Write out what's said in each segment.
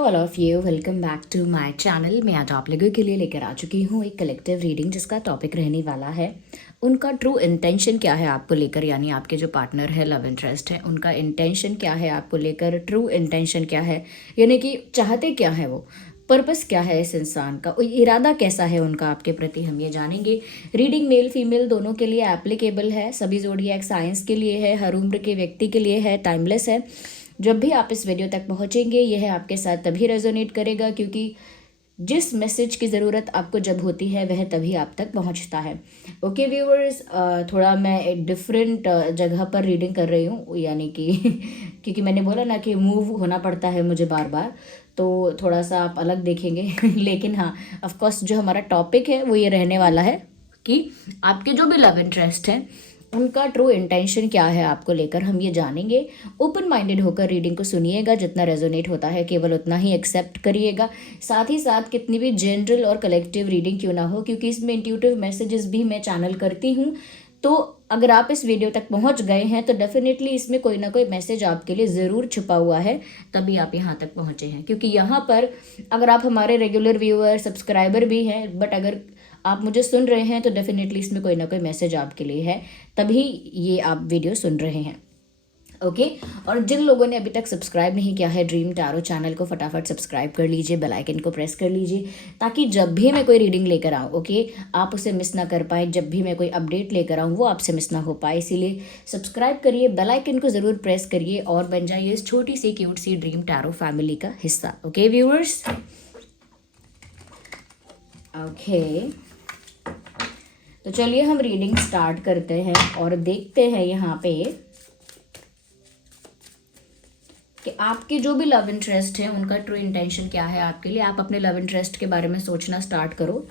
Hello all of you, welcome back to my channel. मैं आज आप लोगों के लिए लेकर आ चुकी हूँ एक कलेक्टिव रीडिंग जिसका टॉपिक रहने वाला है उनका ट्रू इंटेंशन क्या है आपको लेकर, यानी आपके जो पार्टनर है, लव इंटरेस्ट है, उनका इंटेंशन क्या है आपको लेकर, ट्रू इंटेंशन क्या है, यानी कि चाहते क्या है वो, पर्पस क्या है इस इंसान का, इरादा कैसा है उनका आपके प्रति, हम ये जानेंगे। रीडिंग मेल फीमेल दोनों के लिए एप्लीकेबल है, सभी ज़ोडिएक साइंस के लिए है, हर उम्र के व्यक्ति के लिए है, टाइमलेस है। जब भी आप इस वीडियो तक पहुंचेंगे यह आपके साथ तभी रेजोनेट करेगा क्योंकि जिस मैसेज की ज़रूरत आपको जब होती है वह तभी आप तक पहुंचता है। ओके व्यूअर्स, थोड़ा मैं एक डिफरेंट जगह पर रीडिंग कर रही हूँ, यानी कि क्योंकि मैंने बोला ना कि मूव होना पड़ता है मुझे बार बार, तो थोड़ा सा आप अलग देखेंगे लेकिन हाँ, ऑफ कोर्स जो हमारा टॉपिक है वो ये रहने वाला है कि आपके जो भी लव इंटरेस्ट हैं उनका ट्रू इंटेंशन क्या है आपको लेकर, हम ये जानेंगे। ओपन माइंडेड होकर रीडिंग को सुनिएगा, जितना रेजोनेट होता है केवल उतना ही एक्सेप्ट करिएगा। साथ ही साथ कितनी भी जनरल और कलेक्टिव रीडिंग क्यों ना हो, क्योंकि इसमें इंट्यूटिव मैसेजेस भी मैं चैनल करती हूँ, तो अगर आप इस वीडियो तक पहुँच गए हैं तो डेफिनेटली इसमें कोई ना कोई मैसेज आपके लिए ज़रूर छुपा हुआ है, तभी आप यहाँ तक पहुँचे हैं। क्योंकि यहाँ पर अगर आप हमारे रेगुलर व्यूअर सब्सक्राइबर भी हैं, बट अगर आप मुझे सुन रहे हैं तो डेफिनेटली इसमें कोई ना कोई मैसेज आपके लिए है, तभी ये आप वीडियो सुन रहे हैं। ओके और जिन लोगों ने अभी तक सब्सक्राइब नहीं किया है ड्रीम टैरो चैनल को, फटाफट सब्सक्राइब कर लीजिए, बेल आइकन को प्रेस कर लीजिए, ताकि जब भी मैं कोई रीडिंग लेकर आऊँ, ओके, आप उसे मिस ना कर पाए। जब भी मैं कोई अपडेट लेकर आऊँ वो आपसे मिस ना हो पाए, इसीलिए सब्सक्राइब करिए, बेल आइकन को ज़रूर प्रेस करिए और बन जाइए इस छोटी सी क्यूट सी ड्रीम टैरो फैमिली का हिस्सा। ओके व्यूअर्स, ओके तो चलिए हम रीडिंग स्टार्ट करते हैं और देखते हैं यहाँ पे कि आपके जो भी लव इंटरेस्ट है उनका ट्रू इंटेंशन क्या है आपके लिए। आप अपने लव इंटरेस्ट के बारे में सोचना स्टार्ट करो।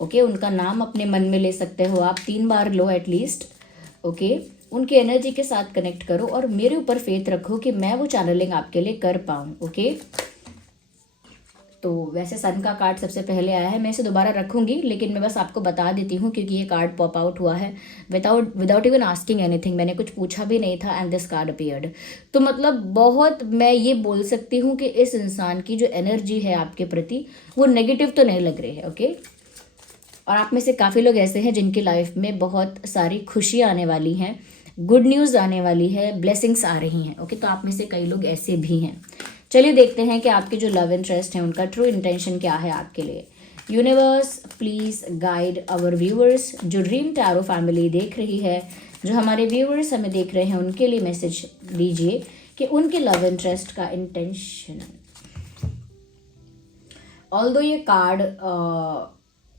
ओके, उनका नाम अपने मन में ले सकते हो आप, 3 बार लो एटलीस्ट। ओके, उनकी एनर्जी के साथ कनेक्ट करो और मेरे ऊपर फेथ रखो कि मैं वो चैनलिंग आपके लिए कर पाऊँ। ओके, तो वैसे सन का कार्ड सबसे पहले आया है, मैं इसे दोबारा रखूंगी, लेकिन मैं बस आपको बता देती हूँ क्योंकि ये कार्ड पॉप आउट हुआ है विदाउट इवन आस्किंग एनीथिंग, मैंने कुछ पूछा भी नहीं था एंड दिस कार्ड अपीयर्ड। तो मतलब बहुत मैं ये बोल सकती हूँ कि इस इंसान की जो एनर्जी है आपके प्रति वो नेगेटिव तो नहीं लग रही है। ओके, और आप में से काफ़ी लोग ऐसे हैं जिनकी लाइफ में बहुत सारी खुशी आने वाली हैं, गुड न्यूज़ आने वाली है, ब्लेसिंग्स आ रही हैं। ओके, तो आप में से कई लोग ऐसे भी हैं। चलिए देखते हैं कि आपके जो लव इंटरेस्ट हैं उनका ट्रू इंटेंशन क्या है आपके लिए। Universe please guide our viewers, जो ड्रीम टैरो फैमिली देख रही है, जो हमारे व्यूअर्स हमें देख रहे हैं, उनके लिए मैसेज दीजिए कि उनके लव इंटरेस्ट का इंटेंशन। ऑल्दो ये कार्ड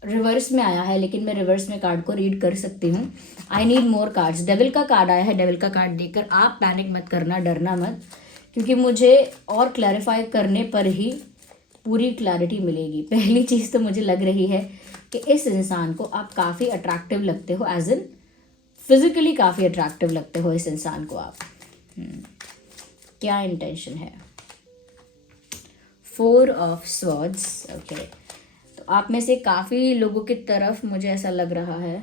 रिवर्स में आया है, लेकिन मैं रिवर्स में कार्ड को रीड कर सकती हूँ। I need more cards. Devil का कार्ड आया है, डेविल का कार्ड देखकर आप पैनिक मत करना, डरना मत, क्योंकि मुझे और क्लैरिफाई करने पर ही पूरी क्लैरिटी मिलेगी। पहली चीज़ तो मुझे लग रही है कि इस इंसान को आप काफ़ी अट्रैक्टिव लगते हो, एज इन फिजिकली काफ़ी अट्रैक्टिव लगते हो इस इंसान को आप। क्या इंटेंशन है? 4 ऑफ स्वॉर्ड्स। ओके, तो आप में से काफ़ी लोगों की तरफ मुझे ऐसा लग रहा है,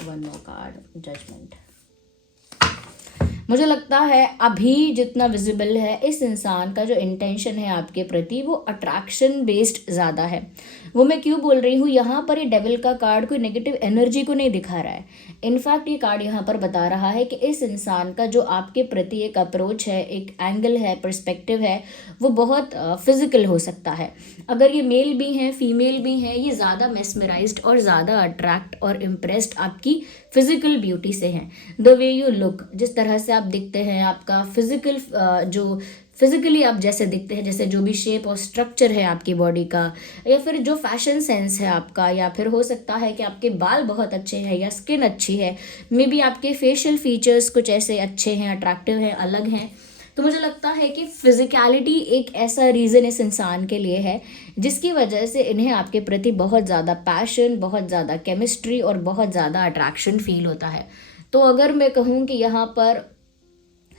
1 मोर कार्ड, जजमेंट। मुझे लगता है अभी जितना विजिबल है इस इंसान का जो इंटेंशन है आपके प्रति वो अट्रैक्शन बेस्ड ज़्यादा है। वो मैं क्यों बोल रही हूँ, यहाँ पर ये डेविल का कार्ड कोई नेगेटिव एनर्जी को नहीं दिखा रहा है। इनफैक्ट ये कार्ड यहाँ पर बता रहा है कि इस इंसान का जो आपके प्रति एक अप्रोच है, एक एंगल है, पर्सपेक्टिव है, वो बहुत फिजिकल हो सकता है। अगर ये मेल भी हैं फीमेल भी हैं, ये ज़्यादा मेस्मराइज्ड और ज़्यादा अट्रैक्ट और इम्प्रेस्ड आपकी फिजिकल ब्यूटी से हैं। द वे यू लुक, जिस तरह से आप दिखते हैं, आपका फिजिकल जो फिजिकली आप जैसे दिखते हैं, जैसे जो भी शेप और स्ट्रक्चर है आपकी बॉडी का, या फिर जो फैशन सेंस है आपका, या फिर हो सकता है कि आपके बाल बहुत अच्छे हैं या स्किन अच्छी है, मे बी आपके फेशियल फीचर्स कुछ ऐसे अच्छे हैं, अट्रैक्टिव हैं, अलग हैं। तो मुझे लगता है कि फिजिकलिटी एक ऐसा रीज़न इस इंसान के लिए है जिसकी वजह से इन्हें आपके प्रति बहुत ज़्यादा पैशन, बहुत ज़्यादा केमिस्ट्री और बहुत ज़्यादा अट्रैक्शन फील होता है। तो अगर मैं कहूँ कि यहाँ पर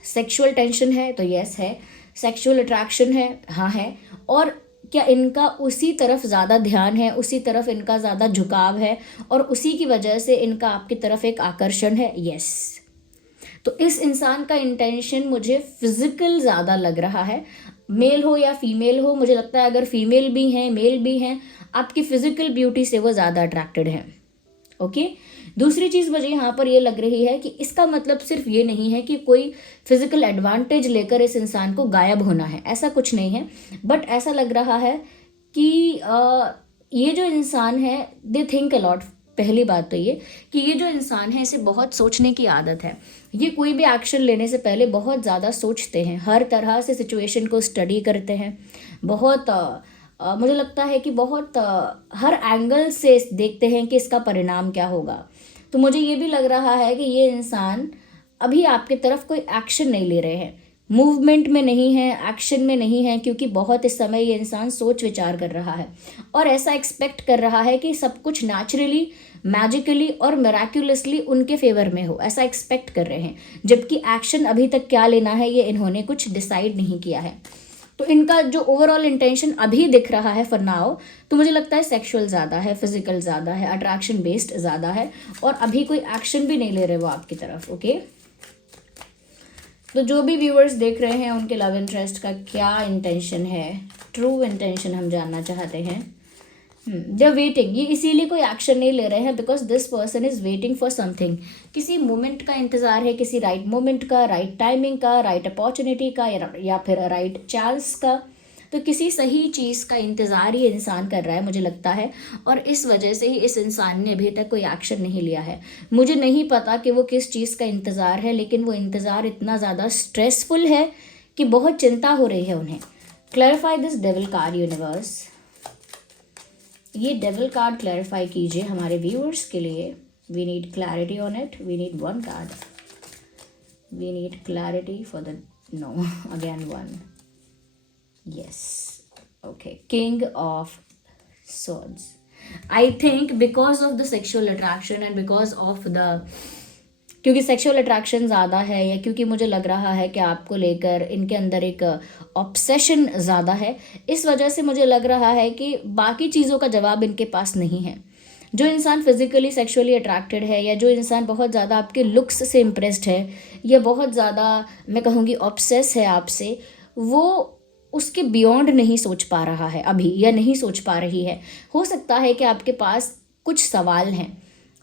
सेक्सुअल टेंशन है तो यस है, सेक्सुअल अट्रैक्शन है, हाँ है, और क्या इनका उसी तरफ ज़्यादा ध्यान है, उसी तरफ इनका ज़्यादा झुकाव है और उसी की वजह से इनका आपकी तरफ एक आकर्षण है, यस। तो इस इंसान का इंटेंशन मुझे फिजिकल ज़्यादा लग रहा है। मेल हो या फीमेल हो, मुझे लगता है अगर फीमेल भी हैं मेल भी हैं, आपकी फिजिकल ब्यूटी से वो ज़्यादा अट्रैक्टेड हैं। ओके। दूसरी चीज़ मुझे यहाँ पर ये लग रही है कि इसका मतलब सिर्फ ये नहीं है कि कोई फिजिकल एडवांटेज लेकर इस इंसान को गायब होना है, ऐसा कुछ नहीं है। बट ऐसा लग रहा है कि ये जो इंसान है दे थिंक अलॉट। पहली बात तो ये कि ये जो इंसान है इसे बहुत सोचने की आदत है। ये कोई भी एक्शन लेने से पहले बहुत ज़्यादा सोचते हैं, हर तरह से सिचुएशन को स्टडी करते हैं, बहुत मुझे लगता है कि बहुत हर एंगल से देखते हैं कि इसका परिणाम क्या होगा। तो मुझे ये भी लग रहा है कि ये इंसान अभी आपकी तरफ कोई एक्शन नहीं ले रहे हैं, मूवमेंट में नहीं है, एक्शन में नहीं है, क्योंकि बहुत इस समय ये इंसान सोच विचार कर रहा है और ऐसा एक्सपेक्ट कर रहा है कि सब कुछ नेचुरली, मैजिकली और मेराक्यूलसली उनके फेवर में हो, ऐसा एक्सपेक्ट कर रहे हैं। जबकि एक्शन अभी तक क्या लेना है ये इन्होंने कुछ डिसाइड नहीं किया है। तो इनका जो ओवरऑल इंटेंशन अभी दिख रहा है फॉर नाउ, तो मुझे लगता है सेक्सुअल ज़्यादा है, फिजिकल ज़्यादा है, अट्रैक्शन बेस्ड ज़्यादा है, और अभी कोई एक्शन भी नहीं ले रहे वो आपकी तरफ। ओके। तो जो भी व्यूअर्स देख रहे हैं उनके लव इंटरेस्ट का क्या इंटेंशन है, ट्रू इंटेंशन हम जानना चाहते हैं। दे वेटिंग, ये इसीलिए कोई एक्शन नहीं ले रहे हैं because this person is waiting for something. किसी मोमेंट का इंतजार है, किसी राइट मोमेंट का, राइट टाइमिंग का, राइट अपॉर्चुनिटी का, या फिर राइट चांस का। तो किसी सही चीज़ का इंतज़ार ये इंसान कर रहा है मुझे लगता है, और इस वजह से ही इस इंसान ने अभी तक कोई एक्शन नहीं लिया है। मुझे नहीं पता कि वो किस चीज़ का इंतज़ार है, लेकिन वो इंतज़ार इतना ज़्यादा स्ट्रेसफुल है कि बहुत चिंता हो रही है उन्हें। Clarify this devil card universe. ये डेविल कार्ड क्लैरिफाई कीजिए हमारे व्यूअर्स के लिए। We need clarity on it. We need one card. We need clarity for the no again one. Yes. Okay. King of swords. I think because of the sexual attraction and because of the, क्योंकि sexual attraction ज़्यादा है, या क्योंकि मुझे लग रहा है कि आपको लेकर इनके अंदर एक ऑब्सेशन ज़्यादा है, इस वजह से मुझे लग रहा है कि बाकी चीज़ों का जवाब इनके पास नहीं है। जो इंसान फिजिकली सेक्सुअली अट्रैक्टेड है, या जो इंसान बहुत ज़्यादा आपके लुक्स से इम्प्रेस्ड है, या बहुत ज़्यादा मैं कहूँगी ऑब्सेस है आपसे, वो उसके बियॉन्ड नहीं सोच पा रहा है अभी, या नहीं सोच पा रही है। हो सकता है कि आपके पास कुछ सवाल हैं,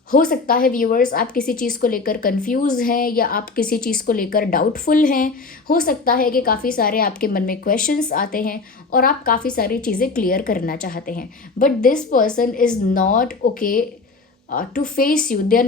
हो सकता है व्यूअर्स आप किसी चीज़ को लेकर कंफ्यूज हैं, या आप किसी चीज़ को लेकर डाउटफुल हैं। हो सकता है कि काफ़ी सारे आपके मन में क्वेश्चंस आते हैं और आप काफ़ी सारी चीज़ें क्लियर करना चाहते हैं, but this person is not okay to face you. They are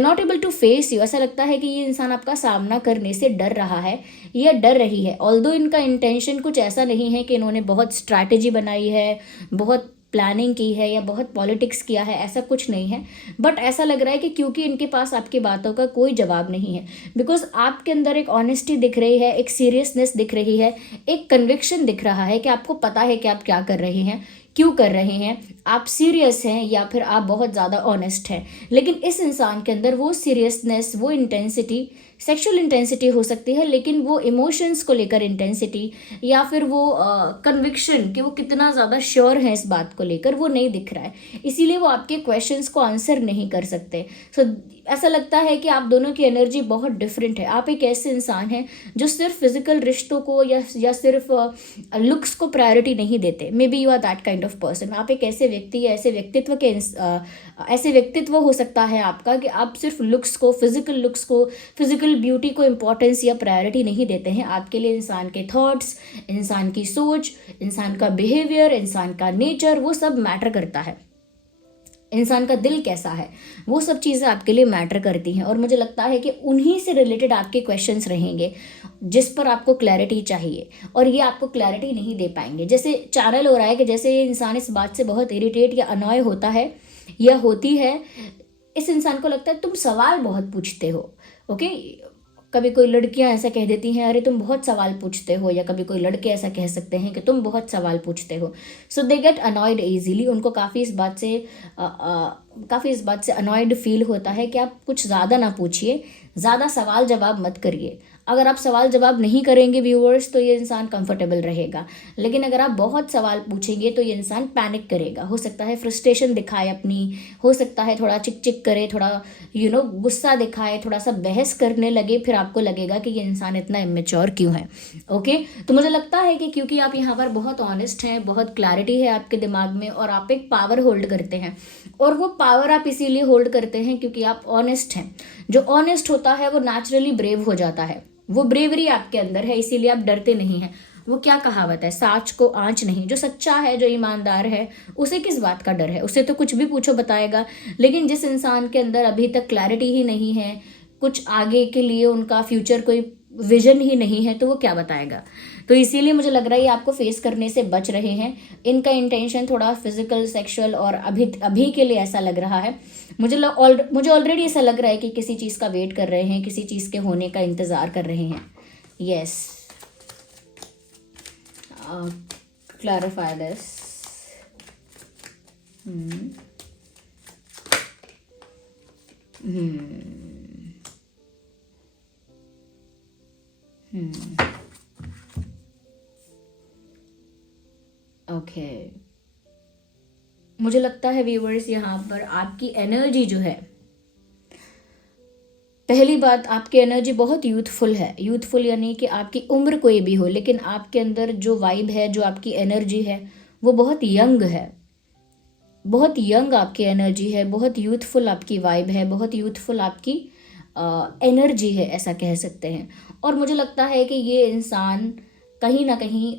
not able to face you. ऐसा लगता है कि ये इंसान आपका सामना करने से डर रहा है या डर रही है। ऑल्दो इनका इंटेंशन कुछ ऐसा नहीं है कि इन्होंने बहुत स्ट्रैटेजी बनाई है, बहुत प्लानिंग की है, या बहुत पॉलिटिक्स किया है, ऐसा कुछ नहीं है। बट ऐसा लग रहा है कि क्योंकि इनके पास आपकी बातों का कोई जवाब नहीं है, बिकॉज आपके अंदर एक ऑनेस्टी दिख रही है, एक सीरियसनेस दिख रही है, एक कन्विक्शन दिख रहा है कि आपको पता है कि आप क्या कर रहे हैं, क्यों कर रहे हैं, आप सीरियस हैं या फिर आप बहुत ज़्यादा ऑनेस्ट हैं। लेकिन इस इंसान के अंदर वो सीरियसनेस, वो इंटेंसिटी, सेक्सुअल इंटेंसिटी हो सकती है, लेकिन वो इमोशंस को लेकर इंटेंसिटी, या फिर वो कन्विक्शन कि वो कितना ज़्यादा श्योर है इस बात को लेकर, वो नहीं दिख रहा है। इसीलिए वो आपके क्वेश्चंस को आंसर नहीं कर सकते। सो ऐसा लगता है कि आप दोनों की एनर्जी बहुत डिफरेंट है। आप एक ऐसे इंसान हैं जो सिर्फ फिजिकल रिश्तों को या सिर्फ लुक्स को प्रायोरिटी नहीं देते। Maybe you are that kind of person. आप एक ऐसे व्यक्ति या ऐसे व्यक्तित्व हो सकता है आपका कि आप सिर्फ लुक्स को, फिजिकल ब्यूटी को इम्पोर्टेंस या प्रायोरिटी नहीं देते हैं। आपके लिए इंसान के थॉट्स, इंसान की सोच, इंसान का बिहेवियर, इंसान का नेचर, वो सब मैटर करता है। इंसान का दिल कैसा है, वो सब चीज़ें आपके लिए मैटर करती हैं। और मुझे लगता है कि उन्हीं से रिलेटेड आपके क्वेश्चंस रहेंगे जिस पर आपको क्लैरिटी चाहिए, और ये आपको क्लैरिटी नहीं दे पाएंगे। जैसे चैनल हो रहा है कि जैसे ये इंसान इस बात से बहुत इरिटेट या अनॉय होता है या होती है, इस इंसान को लगता है तुम सवाल बहुत पूछते हो। ओके। कभी कोई लड़कियां ऐसा कह देती हैं, अरे तुम बहुत सवाल पूछते हो, या कभी कोई लड़के ऐसा कह सकते हैं कि तुम बहुत सवाल पूछते हो। सो दे गेट अनॉयड ईजीली। उनको काफ़ी इस बात से अनॉयड फील होता है कि आप कुछ ज़्यादा ना पूछिए, ज़्यादा सवाल जवाब मत करिए। अगर आप सवाल जवाब नहीं करेंगे व्यूअर्स, तो ये इंसान कंफर्टेबल रहेगा। लेकिन अगर आप बहुत सवाल पूछेंगे तो ये इंसान पैनिक करेगा। हो सकता है फ्रस्ट्रेशन दिखाए अपनी, हो सकता है थोड़ा चिक चिक करे, थोड़ा गुस्सा दिखाए, थोड़ा सा बहस करने लगे। फिर आपको लगेगा कि ये इंसान इतना इमेच्योर क्यों है। ओके, तो मुझे लगता है कि क्योंकि आप यहाँ पर बहुत ऑनेस्ट हैं, बहुत क्लैरिटी है आपके दिमाग में, और आप एक पावर होल्ड करते हैं, और वो पावर आप इसीलिए होल्ड करते हैं क्योंकि आप ऑनेस्ट हैं। जो ऑनेस्ट होता है वो नेचुरली ब्रेव हो जाता है, वो ब्रेवरी आपके अंदर है, इसीलिए आप डरते नहीं हैं। वो क्या कहावत है, साच को आंच नहीं। जो सच्चा है, जो ईमानदार है, उसे किस बात का डर है? उसे तो कुछ भी पूछो बताएगा। लेकिन जिस इंसान के अंदर अभी तक क्लैरिटी ही नहीं है, कुछ आगे के लिए उनका फ्यूचर कोई विजन ही नहीं है, तो वो क्या बताएगा? तो इसीलिए मुझे लग रहा है ये आपको फेस करने से बच रहे हैं। इनका इंटेंशन थोड़ा फिजिकल, सेक्सुअल, और अभी अभी के लिए ऐसा लग रहा है। मुझे ऑलरेडी ऐसा लग रहा है कि किसी चीज़ का वेट कर रहे हैं, किसी चीज़ के होने का इंतज़ार कर रहे हैं। Yes, clarify this. ओके, मुझे लगता है व्यूअर्स यहाँ पर आपकी एनर्जी जो है, पहली बात, आपकी एनर्जी बहुत यूथफुल है। यूथफुल यानी कि आपकी उम्र कोई भी हो, लेकिन आपके अंदर जो वाइब है, जो आपकी एनर्जी है, वो बहुत यंग है। बहुत यंग आपकी एनर्जी है, बहुत यूथफुल आपकी वाइब है, बहुत यूथफुल आपकी एनर्जी है, ऐसा कह सकते हैं। और मुझे लगता है कि ये इंसान कहीं ना कहीं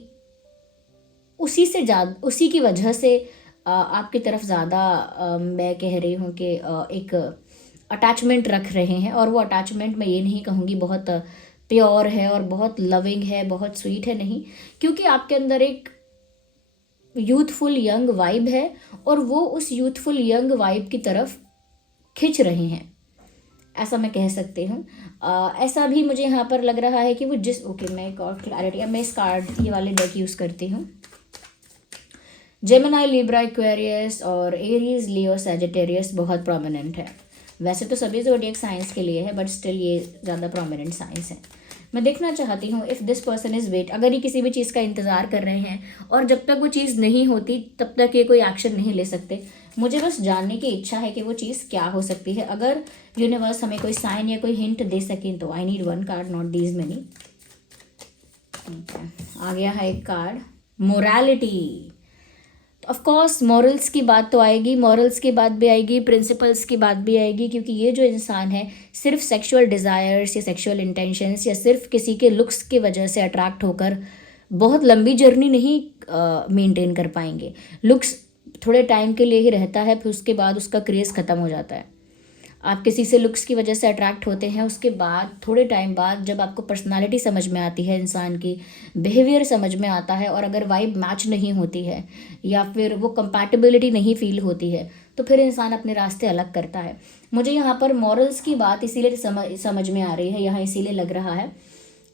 उसी की वजह से आपकी तरफ ज़्यादा मैं कह रही हूँ कि एक अटैचमेंट रख रहे हैं। और वो अटैचमेंट मैं ये नहीं कहूँगी बहुत प्योर है और बहुत लविंग है, बहुत स्वीट है, नहीं। क्योंकि आपके अंदर एक यूथफुल यंग वाइब है, और वो उस यूथफुल यंग वाइब की तरफ खिंच रहे हैं, ऐसा मैं कह सकती हूँ। ऐसा भी मुझे यहाँ पर लग रहा है कि वो मैं एक और क्लैरिटी, मैं इस कार्ड, ये वाले डेक यूज़ करती हूँ। जेमिनी, लिब्रा, एक्वेरियस और एरीज, लियो, सैजिटेरियस बहुत प्रोमिनेंट है। वैसे तो सभी ज़ोडिएक साइंस के लिए है, बट स्टिल ये ज़्यादा प्रोमिनेंट साइंस है। मैं देखना चाहती हूँ if this person is wait, अगर ये किसी भी चीज़ का इंतज़ार कर रहे हैं और जब तक वो चीज़ नहीं होती तब तक ये कोई एक्शन नहीं ले सकते। मुझे बस जानने की इच्छा है कि वो चीज़ क्या हो सकती है। अगर यूनिवर्स हमें कोई साइन या कोई हिंट दे सकें तो। I need one card, not these many. आ गया है एक card, morality. Of course morals की बात तो आएगी, मॉरल्स की बात भी आएगी, प्रिंसिपल्स की बात भी आएगी, क्योंकि ये जो इंसान है सिर्फ सेक्सुअल डिज़ायर्स या सेक्सुअल इंटेंशंस या सिर्फ किसी के लुक्स की वजह से अट्रैक्ट होकर बहुत लंबी जर्नी नहीं मेंटेन कर पाएंगे। लुक्स थोड़े टाइम के लिए ही रहता है, फिर उसके बाद उसका क्रेज़ ख़त्म हो जाता है। आप किसी से लुक्स की वजह से अट्रैक्ट होते हैं, उसके बाद थोड़े टाइम बाद जब आपको पर्सनालिटी समझ में आती है, इंसान की बिहेवियर समझ में आता है, और अगर वाइब मैच नहीं होती है या फिर वो कंपैटिबिलिटी नहीं फील होती है, तो फिर इंसान अपने रास्ते अलग करता है। मुझे यहाँ पर मॉरल्स की बात इसीलिए समझ में आ रही है, यहाँ इसीलिए लग रहा है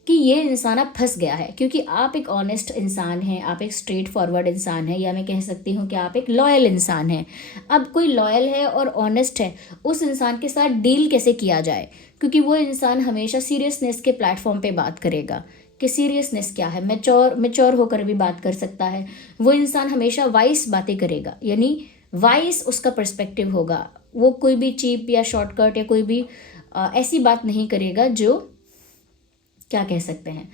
कि ये इंसान अब फंस गया है, क्योंकि आप एक ऑनेस्ट इंसान हैं, आप एक स्ट्रेट फॉरवर्ड इंसान हैं, या मैं कह सकती हूँ कि आप एक लॉयल इंसान हैं। अब कोई लॉयल है और ऑनेस्ट है, उस इंसान के साथ डील कैसे किया जाए? क्योंकि वो इंसान हमेशा सीरियसनेस के प्लेटफॉर्म पे बात करेगा कि सीरियसनेस क्या है, मैच्योर होकर भी बात कर सकता है। वो इंसान हमेशा वाइस बातें करेगा, यानी वाइस उसका पर्सपेक्टिव होगा। वो कोई भी चीप या शॉर्टकट या कोई भी ऐसी बात नहीं करेगा जो क्या कह सकते हैं,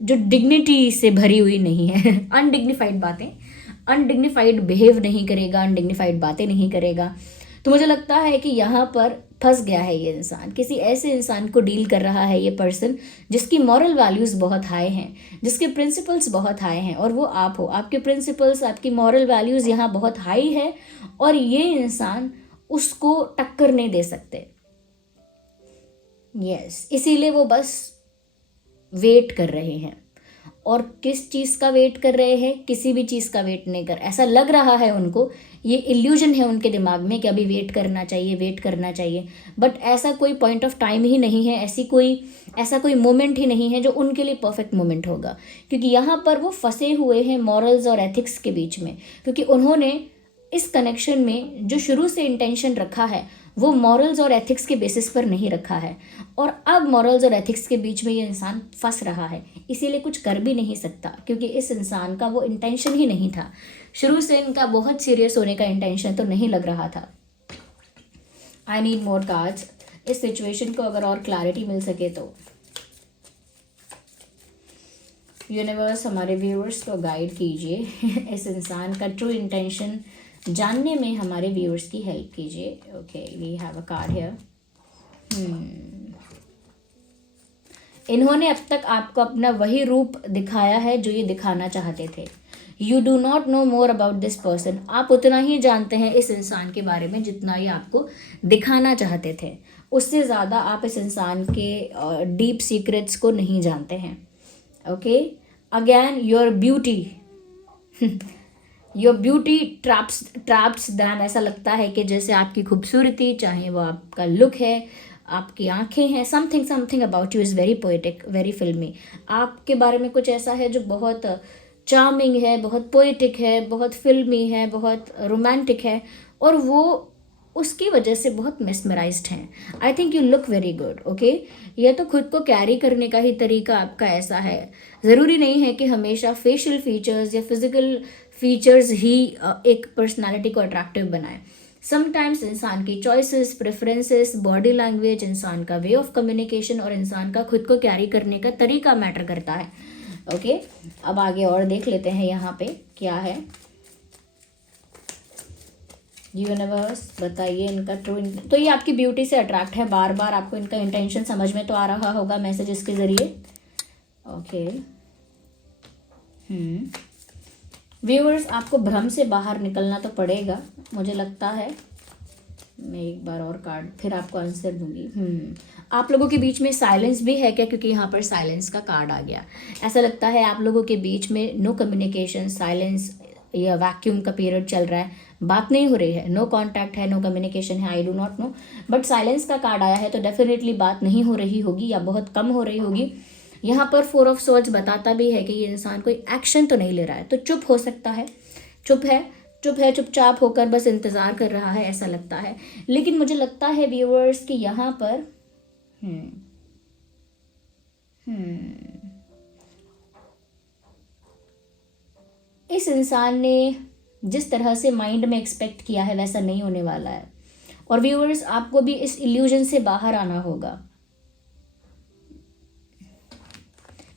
जो डिग्निटी से भरी हुई नहीं है। अनडिग्निफाइड बातें, अनडिग्निफाइड बिहेव नहीं करेगा, अनडिग्निफाइड बातें नहीं करेगा। तो मुझे लगता है कि यहाँ पर फंस गया है ये इंसान, किसी ऐसे इंसान को डील कर रहा है ये पर्सन जिसकी मॉरल वैल्यूज़ बहुत हाई हैं, जिसके प्रिंसिपल्स बहुत हाई हैं, और वो आप हो। आपके प्रिंसिपल्स, आपकी मॉरल वैल्यूज़ यहाँ बहुत हाई है, और ये इंसान उसको टक्कर नहीं दे सकते। यस, इसीलिए वो बस वेट कर रहे हैं। और किस चीज़ का वेट कर रहे हैं? किसी भी चीज़ का वेट नहीं कर, ऐसा लग रहा है उनको, ये इल्यूजन है उनके दिमाग में कि अभी वेट करना चाहिए, वेट करना चाहिए। बट ऐसा कोई पॉइंट ऑफ टाइम ही नहीं है, ऐसा कोई मोमेंट ही नहीं है जो उनके लिए परफेक्ट मोमेंट होगा, क्योंकि यहाँ पर वो फंसे हुए हैं मॉरल्स और एथिक्स के बीच में। क्योंकि उन्होंने इस कनेक्शन में जो शुरू से इंटेंशन रखा है वो मॉरल्स और एथिक्स के बेसिस पर नहीं रखा है, और अब मॉरल्स और एथिक्स के बीच में ये इंसान फंस रहा है, इसीलिए कुछ कर भी नहीं सकता, क्योंकि इस इंसान का वो इंटेंशन ही नहीं था। शुरू से इनका बहुत सीरियस होने का इंटेंशन तो नहीं लग रहा था। I need more cards. इस सिचुएशन को अगर और क्लैरिटी मिल सके तो यूनिवर्स हमारे व्यूअर्स को गाइड कीजिए। इस इंसान का ट्रू इंटेंशन जानने में हमारे व्यूअर्स की हेल्प कीजिए। Okay, we have a card here. इन्होंने अब तक आपको अपना वही रूप दिखाया है जो ये दिखाना चाहते थे। You do not know more about this person. आप उतना ही जानते हैं इस इंसान के बारे में जितना ये आपको दिखाना चाहते थे। उससे ज़्यादा आप इस इंसान के डीप सीक्रेट्स को नहीं जानते हैं। Okay, again your beauty your beauty traps then. ऐसा लगता है कि जैसे आपकी खूबसूरती, चाहे वो आपका लुक है, आपकी आंखें हैं, something about you is very poetic, very फिल्मी। आपके बारे में कुछ ऐसा है जो बहुत चार्मिंग है, बहुत पोएटिक है, बहुत फिल्मी है, बहुत रोमांटिक है, और वो उसकी वजह से बहुत मेस्मराइज्ड हैं। I think you look very good. Okay, यह तो खुद को कैरी करने का ही तरीका आपका ऐसा है। ज़रूरी नहीं है कि हमेशा फेशियल फीचर्स या फिजिकल फीचर्स ही एक पर्सनालिटी को अट्रैक्टिव बनाए। समटाइम्स इंसान की चॉइसेस, प्रेफरेंसेस, बॉडी लैंग्वेज, इंसान का वे ऑफ कम्युनिकेशन और इंसान का खुद को कैरी करने का तरीका मैटर करता है। ओके, अब आगे और देख लेते हैं यहाँ पे क्या है। यूनिवर्स बताइए इनका ट्रू। तो ये आपकी ब्यूटी से अट्रैक्ट है, बार बार आपको इनका इंटेंशन समझ में तो आ रहा होगा मैसेजेस के ज़रिए। ओके, व्यूअर्स आपको भ्रम से बाहर निकलना तो पड़ेगा, मुझे लगता है। मैं एक बार और कार्ड फिर आपको आंसर दूंगी। आप लोगों के बीच में साइलेंस भी है क्या? क्योंकि यहाँ पर साइलेंस का कार्ड आ गया। ऐसा लगता है आप लोगों के बीच में नो कम्युनिकेशन, साइलेंस या वैक्यूम का पीरियड चल रहा है, बात नहीं हो रही है, नो कांटेक्ट है, नो कम्युनिकेशन है। I do not know, but silence का कार्ड आया है तो डेफिनेटली बात नहीं हो रही होगी या बहुत कम हो रही होगी। यहाँ पर 4 ऑफ स्वॉर्ड्स बताता भी है कि ये इंसान कोई एक्शन तो नहीं ले रहा है, तो चुप हो सकता है, चुप है, चुपचाप होकर बस इंतज़ार कर रहा है, ऐसा लगता है। लेकिन मुझे लगता है व्यूअर्स कि यहाँ पर इस इंसान ने जिस तरह से माइंड में एक्सपेक्ट किया है वैसा नहीं होने वाला है। और व्यूअर्स आपको भी इस इल्यूजन से बाहर आना होगा।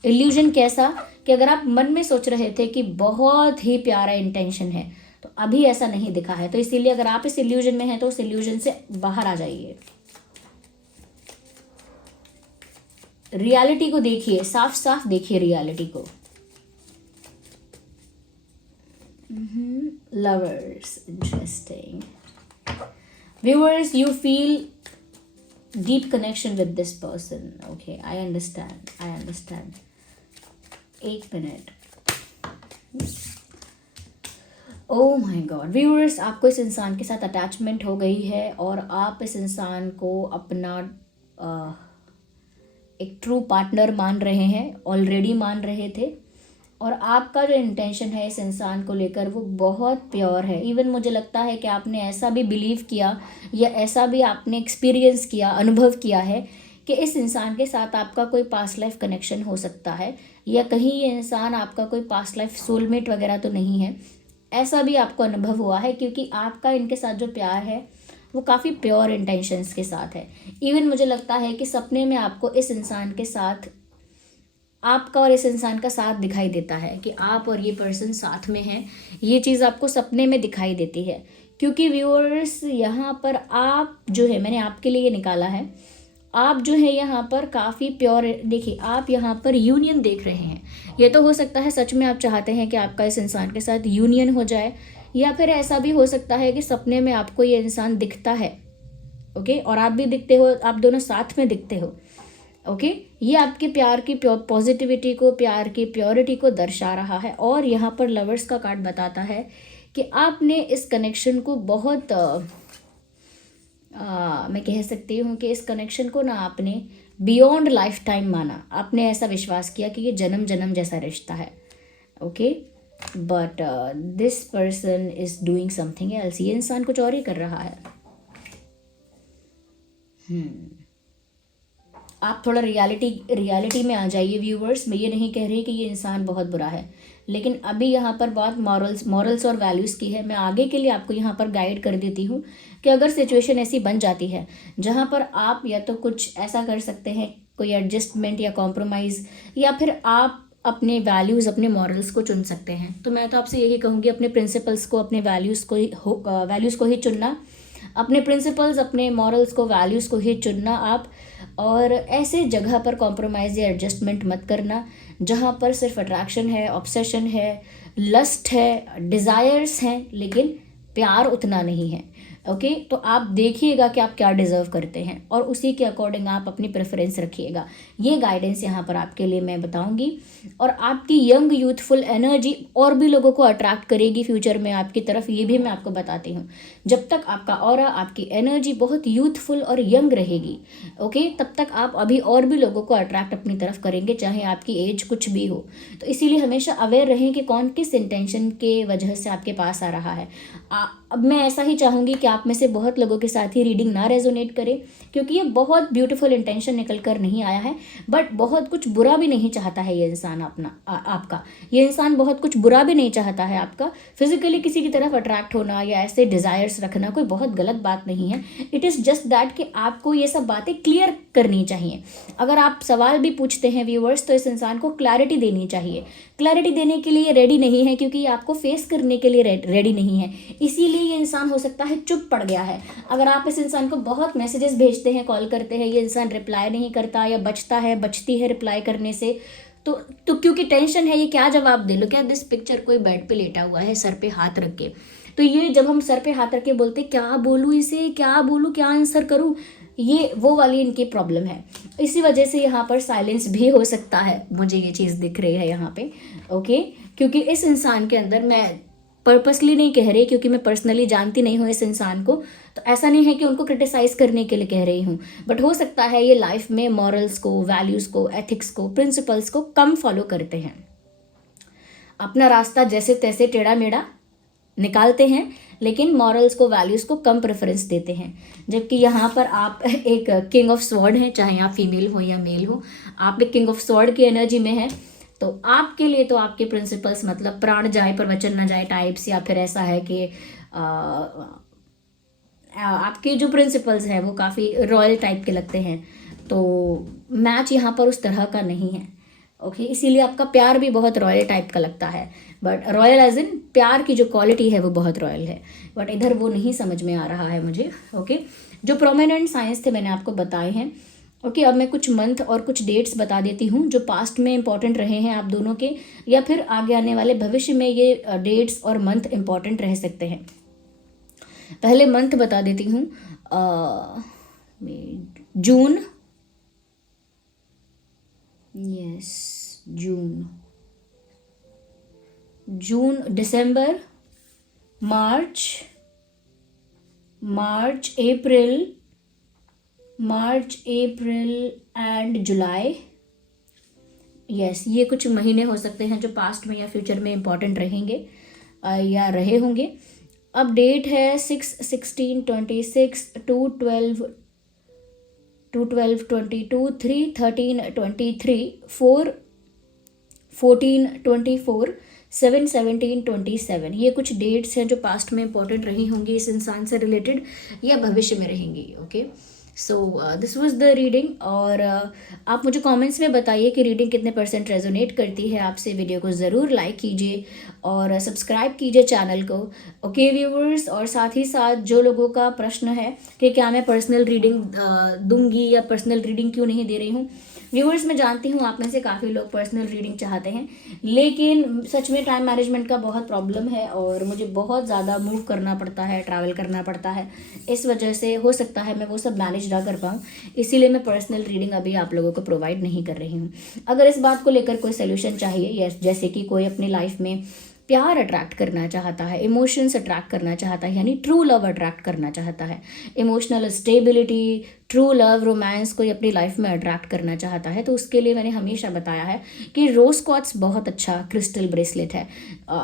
इल्यूजन कैसा कि अगर आप मन में सोच रहे थे कि बहुत ही प्यारा इंटेंशन है, तो अभी ऐसा नहीं दिखा है, तो इसीलिए अगर आप इस इल्यूजन में हैं तो उस इल्यूजन से बाहर आ जाइए। रियलिटी को देखिए, साफ साफ देखिए रियलिटी को। Lovers, interesting. Viewers you feel deep connection with this person. Okay, I understand. एक minute. Oh my God viewers, आपको इस इंसान के साथ अटैचमेंट हो गई है और आप इस इंसान को अपना एक ट्रू पार्टनर मान रहे हैं, ऑलरेडी मान रहे थे। और आपका जो इंटेंशन है इस इंसान को लेकर वो बहुत प्योर है। इवन मुझे लगता है कि आपने ऐसा भी बिलीव किया या ऐसा भी आपने एक्सपीरियंस किया, अनुभव किया है कि इस इंसान के साथ आपका कोई पास्ट लाइफ कनेक्शन हो सकता है, या कहीं ये इंसान आपका कोई पास्ट लाइफ सोलमेट वगैरह तो नहीं है, ऐसा भी आपको अनुभव हुआ है। क्योंकि आपका इनके साथ जो प्यार है वो काफ़ी प्योर इंटेंशंस के साथ है। इवन मुझे लगता है कि सपने में आपको इस इंसान के साथ, आपका और इस इंसान का साथ दिखाई देता है कि आप और ये पर्सन साथ में हैं। ये चीज़ आपको सपने में दिखाई देती है। क्योंकि व्यूअर्स यहाँ पर आप जो है, मैंने आपके लिए निकाला है, आप जो है यहाँ पर काफ़ी प्योर, देखिए आप यहाँ पर यूनियन देख रहे हैं। ये तो हो सकता है सच में आप चाहते हैं कि आपका इस इंसान के साथ यूनियन हो जाए, या फिर ऐसा भी हो सकता है कि सपने में आपको ये इंसान दिखता है, ओके, और आप भी दिखते हो, आप दोनों साथ में दिखते हो। ओके, ये आपके प्यार की पॉजिटिविटी को, प्यार की प्योरिटी को दर्शा रहा है। और यहाँ पर लवर्स का कार्ड बताता है कि आपने इस कनेक्शन को बहुत मैं कह सकती हूँ कि इस कनेक्शन को ना आपने बियॉन्ड लाइफ टाइम माना। आपने ऐसा विश्वास किया कि ये जन्म जन्म जैसा रिश्ता है। Okay, but this person is doing something else. ये इंसान कुछ और ही कर रहा है। आप थोड़ा रियलिटी में आ जाइए व्यूवर्स। मैं ये नहीं कह रही कि ये इंसान बहुत बुरा है, लेकिन अभी यहाँ पर बात मॉरल्स और वैल्यूज़ की है। मैं आगे के लिए आपको यहाँ पर गाइड कर देती हूँ कि अगर सिचुएशन ऐसी बन जाती है जहाँ पर आप या तो कुछ ऐसा कर सकते हैं, कोई एडजस्टमेंट या कॉम्प्रोमाइज़, या फिर आप अपने वैल्यूज़ अपने मॉरल्स को चुन सकते हैं, तो मैं तो आपसे यही कहूँगी अपने प्रिंसिपल्स को, अपने वैल्यूज़ को ही चुनना। अपने प्रिंसिपल्स, अपने मॉरल्स को, वैल्यूज़ को ही चुनना आप। और ऐसे जगह पर कॉम्प्रोमाइज़ या एडजस्टमेंट मत करना जहाँ पर सिर्फ अट्रैक्शन है, ऑब्सेशन है, लस्ट है, डिज़ायर्स हैं, लेकिन प्यार उतना नहीं है। ओके, तो आप देखिएगा कि आप क्या डिज़र्व करते हैं और उसी के अकॉर्डिंग आप अपनी प्रेफरेंस रखिएगा। ये गाइडेंस यहाँ पर आपके लिए मैं बताऊंगी। और आपकी यंग यूथफुल एनर्जी और भी लोगों को अट्रैक्ट करेगी फ्यूचर में आपकी तरफ, ये भी मैं आपको बताती हूँ। जब तक आपका ऑरा, आपकी एनर्जी बहुत यूथफुल और यंग रहेगी, ओके, तब तक आप अभी और भी लोगों को अट्रैक्ट अपनी तरफ करेंगे, चाहे आपकी एज कुछ भी हो। तो इसीलिए हमेशा अवेयर रहें कि कौन किस इंटेंशन के वजह से आपके पास आ रहा है। अब मैं ऐसा ही चाहूँगी कि आप में से बहुत लोगों के साथ ही रीडिंग ना रेजोनेट करे, क्योंकि ये बहुत ब्यूटीफुल इंटेंशन निकल कर नहीं आया है, बट बहुत कुछ बुरा भी नहीं चाहता है ये इंसान आपका। ये इंसान बहुत कुछ बुरा भी नहीं चाहता है आपका। फिजिकली किसी की तरफ अट्रैक्ट होना या ऐसे डिज़ायर्स रखना कोई बहुत गलत बात नहीं है। इट इज़ जस्ट दैट कि आपको ये सब बातें क्लियर करनी चाहिए। अगर आप सवाल भी पूछते हैं व्यूअर्स, तो इस इंसान को क्लैरिटी देनी चाहिए। क्लैरिटी देने के लिए रेडी नहीं है, क्योंकि ये आपको फेस करने के लिए रेडी नहीं है, इसीलिए ये इंसान हो सकता है चुप पड़ गया है। अगर आप इस इंसान को बहुत मैसेजेस भेजते हैं, कॉल करते हैं, ये इंसान रिप्लाई नहीं करता या बचती है रिप्लाई करने से, तो क्योंकि टेंशन है, ये क्या जवाब दे लो। क्या दिस पिक्चर कोई बेड पे लेटा हुआ है सर पे हाथ रख के, तो ये जब हम सर पे हाथ रख के बोलते क्या बोलूँ इसे, क्या बोलूँ, क्या आंसर करूँ, ये वो वाली इनकी प्रॉब्लम है। इसी वजह से यहाँ पर साइलेंस भी हो सकता है, मुझे ये चीज़ दिख रही है यहाँ पे। ओके, क्योंकि इस इंसान के अंदर, मैं पर्पसली नहीं कह रही क्योंकि मैं पर्सनली जानती नहीं हूँ इस इंसान को, तो ऐसा नहीं है कि उनको क्रिटिसाइज करने के लिए कह रही हूँ, बट हो सकता है ये लाइफ में मॉरल्स को, वैल्यूज़ को, एथिक्स को, प्रिंसिपल्स को कम फॉलो करते हैं। अपना रास्ता जैसे तैसे टेढ़ा मेढ़ा निकालते हैं, लेकिन मॉरल्स को, वैल्यूज़ को कम प्रेफरेंस देते हैं। जबकि यहाँ पर आप एक किंग ऑफ स्वॉर्ड हैं, चाहे आप फीमेल हो या मेल हो, आप एक किंग ऑफ स्वॉर्ड की एनर्जी में है। तो आपके लिए तो आपके प्रिंसिपल्स मतलब प्राण जाए पर वचन न जाए टाइप्स, या फिर ऐसा है कि आपके जो प्रिंसिपल्स हैं वो काफ़ी रॉयल टाइप के लगते हैं। तो मैच यहाँ पर उस तरह का नहीं है। ओके, इसीलिए आपका प्यार भी बहुत रॉयल टाइप का लगता है, बट रॉयल एज इन प्यार की जो क्वालिटी है वो बहुत रॉयल है, बट इधर वो नहीं समझ में आ रहा है मुझे। ओके, जो प्रोमिनेंट साइंस थे मैंने आपको बताए हैं। ओके, अब मैं कुछ मंथ और कुछ डेट्स बता देती हूँ जो पास्ट में इंपॉर्टेंट रहे हैं आप दोनों के, या फिर आगे आने वाले भविष्य में ये डेट्स और मंथ इंपॉर्टेंट रह सकते हैं। पहले मंथ बता देती हूँ। June, yes June, December, March, April and July. Yes, ये कुछ महीने हो सकते हैं जो पास्ट में या फ्यूचर में इंपॉर्टेंट रहेंगे या रहे होंगे। अब डेट है 6, 16, 26, 2, 12, 22, 3, 13, 23, 4, 14, 24, 7, 17, 27। ये कुछ डेट्स हैं जो पास्ट में इंपॉर्टेंट रही होंगी इस इंसान से रिलेटेड या भविष्य में रहेंगी। Okay, so this was the reading. और आप मुझे कमेंट्स में बताइए कि रीडिंग कितने % रेजोनेट करती है आपसे। वीडियो को ज़रूर लाइक कीजिए और सब्सक्राइब कीजिए चैनल को। ओके व्यूवर्स, और साथ ही साथ जो लोगों का प्रश्न है कि क्या मैं पर्सनल रीडिंग दूंगी या पर्सनल रीडिंग क्यों नहीं दे रही हूँ, व्यूवर्स मैं जानती हूँ आप में से काफ़ी लोग पर्सनल रीडिंग चाहते हैं, लेकिन सच में टाइम मैनेजमेंट का बहुत प्रॉब्लम है और मुझे बहुत ज़्यादा मूव करना पड़ता है, ट्रैवल करना पड़ता है। इस वजह से हो सकता है मैं वो सब मैनेज ना कर पाऊँ, इसीलिए मैं पर्सनल रीडिंग अभी आप लोगों को प्रोवाइड नहीं कर रही हूँ। अगर इस बात को लेकर कोई सोल्यूशन चाहिए, या जैसे कि कोई अपनी लाइफ में प्यार अट्रैक्ट करना चाहता है, इमोशंस अट्रैक्ट करना चाहता है, यानी ट्रू लव अट्रैक्ट करना चाहता है, emotional stability, true love, romance कोई अपनी लाइफ में अट्रैक्ट करना चाहता है, तो उसके लिए मैंने हमेशा बताया है कि रोज क्वार्ट्ज बहुत अच्छा क्रिस्टल ब्रेसलेट है।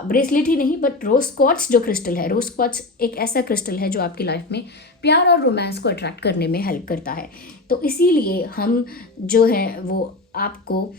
ब्रेसलेट ही नहीं बट रोज क्वार्ट्ज जो क्रिस्टल है, रोज क्वार्ट्ज एक ऐसा क्रिस्टल है जो आपकी लाइफ में प्यार और रोमांस को अट्रैक्ट करने में हेल्प करता है। तो इसीलिए हम जो है वो आपको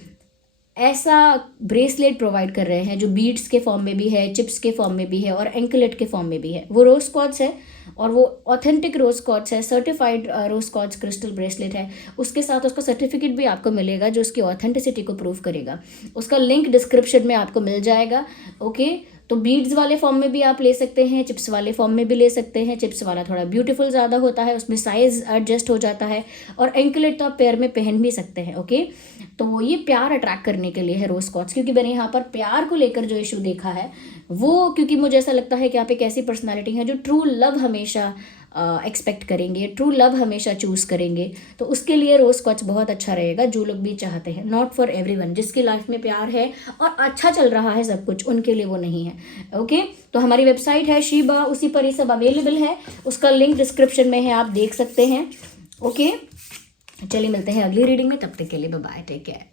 ऐसा ब्रेसलेट प्रोवाइड कर रहे हैं जो बीड्स के फॉर्म में भी है, चिप्स के फॉर्म में भी है और एंकलेट के फॉर्म में भी है। वो रोज क्वार्ट्ज है और वो ऑथेंटिक रोज क्वार्ट्ज है, सर्टिफाइड रोज क्वार्ट्ज क्रिस्टल ब्रेसलेट है। उसके साथ उसका सर्टिफिकेट भी आपको मिलेगा जो उसकी ऑथेंटिसिटी को प्रूव करेगा। उसका लिंक डिस्क्रिप्शन में आपको मिल जाएगा। ओके, तो बीड्स वाले फॉर्म में भी आप ले सकते हैं, चिप्स वाले फॉर्म में भी ले सकते हैं। चिप्स वाला थोड़ा ब्यूटीफुल ज़्यादा होता है, उसमें साइज़ एडजस्ट हो जाता है, और एंकलेट तो आप पैर में पहन भी सकते हैं। ओके, तो ये प्यार अट्रैक्ट करने के लिए है रोज क्वार्ट्ज, क्योंकि मैंने यहाँ पर प्यार को लेकर जो इशू देखा है वो, क्योंकि मुझे ऐसा लगता है कि आप एक ऐसी पर्सनालिटी है जो ट्रू लव हमेशा एक्सपेक्ट करेंगे, ट्रू लव हमेशा चूज़ करेंगे, तो उसके लिए रोज क्वार्ट्ज बहुत अच्छा रहेगा। जो लोग भी चाहते हैं, नॉट फॉर एवरीवन, जिसकी लाइफ में प्यार है और अच्छा चल रहा है सब कुछ, उनके लिए वो नहीं है। ओके, तो हमारी वेबसाइट है शीबा, उसी पर ये सब अवेलेबल है, उसका लिंक डिस्क्रिप्शन में है, आप देख सकते हैं। ओके, चलिए मिलते हैं अगली रीडिंग में, तब तक के लिए बाय बाय, टेक केयर।